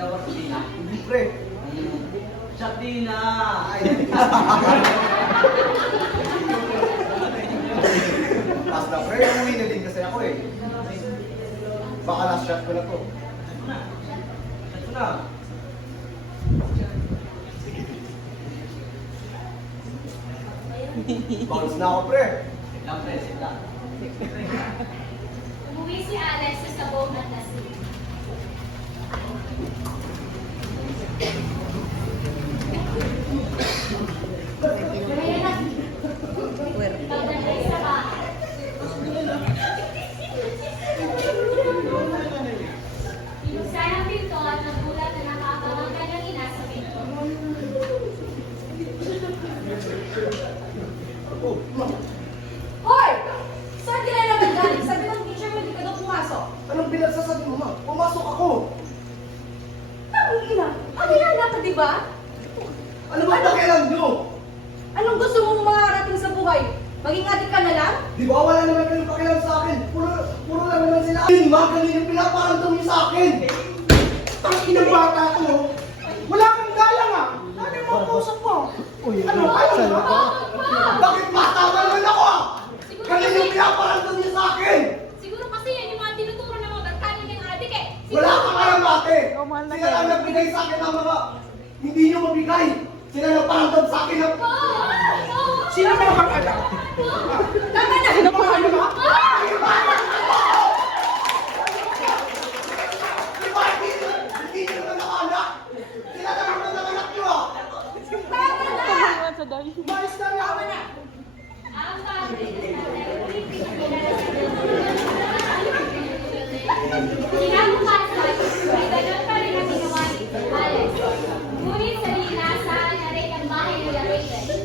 dalawa sa tina. Hindi, pre. Sa tina! Basta, pre, umuwi na din kasi ako eh. Baka last shot ko na to. Ito na. Bounce na ako, pre. Sit lang, pre. Sit lang. Umuwi si Alex sa sabong at lasing. Kaya na. Pagdating sa bahay. Binuksan ang pinto at nagulat na nakakawang kanyang ina sa pinto. Hoy! Saan ka na naman galing? Sabi ng teacher mo, hindi ka daw pumasok. Anong pinagsasabi mo, ma? Pumasok ako. Tanging ina, kakilala ka, di ba? Ano ba pakialam nyo? Anong gusto mong makarating sa buhay? Maging adik ka na lang? Di ba wala naman kayong pakialam sa akin? Puro lang naman sila. Ayun, ma, ganun yung pinaparamdam niyo sa akin. Tangin ng bata ko. Wala kang galang ah. Ano yung mga kausap mo? Ano? Ayaw mo? Bakit bata ba naman ako? Ganun yung pinaparamdam niyo sa akin. Siguro kasi yan yung mga tinuturo ng mga barkada ng adik eh. Wala kang alam ate. Sila lang nagbigay sa akin ng mga hindi nyo mabigay. Sila nagparamdam sa akin ng... Sino ba naman anak? Tama na! Sino ba ano ba? Di ba hindi nyo naman ako anak? Sila naman ang anak nyo ah. Umayos na nga. Ang padre ng tatay, ulitin ang kilala sa kinabukasan, may ganun pa rin ang ginawa ni Alex. Ngunit sa linasaan na rin ang bahay nila Rachel.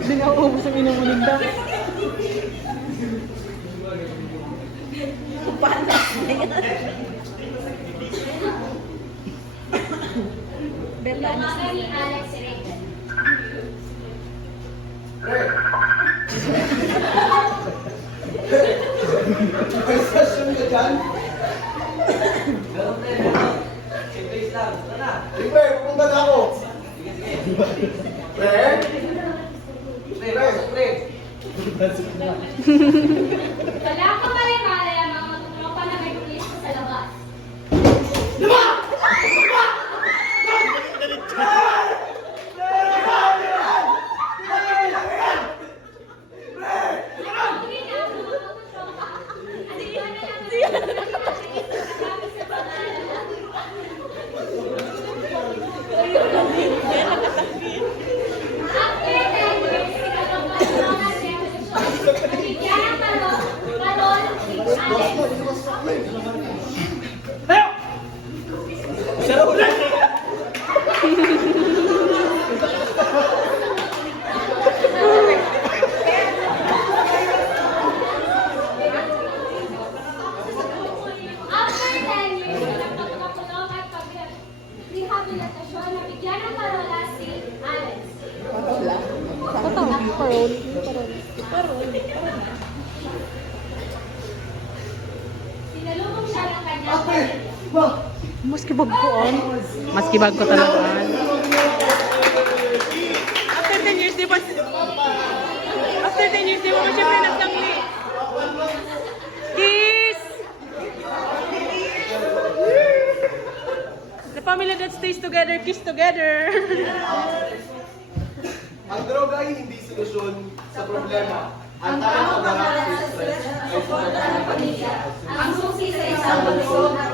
Hindi nga ubus ang inuuling daw. Tinawagan ni Alex si Rachel. May session ka dyan? Ganun, pre. Ganun. Face lang. Ito na. Pre, pupunta na ako. Sige, sige. Pre? Pre, pasok, pre. Wala pa mali-mali ang mga matutropa na may pulis sa labas. Hindi niya ang mga matutropa. At iwan na lang ang gamit sa pangalan. After 10 years, sinalabas ng mga revolusyon. Nabigyan ng parol si Alex. After 10 years ng pagkakulong at rehabilitasyon, nabigyan ng parola si Alex. Parol. Sinalubong siya ng kanyang Ate! Ma! Maski bagkuan. Maski bag ko talagaan. After 10 years, di ba? After 10 years, di ba? Siyempre nagtangli. Kiss! The family that stays together, kiss together. Ang droga ay hindi solusyon sa problema. Ang tamang pagharap sa stress ay sumunod ng pamilya. Ang susi sa isang malusog at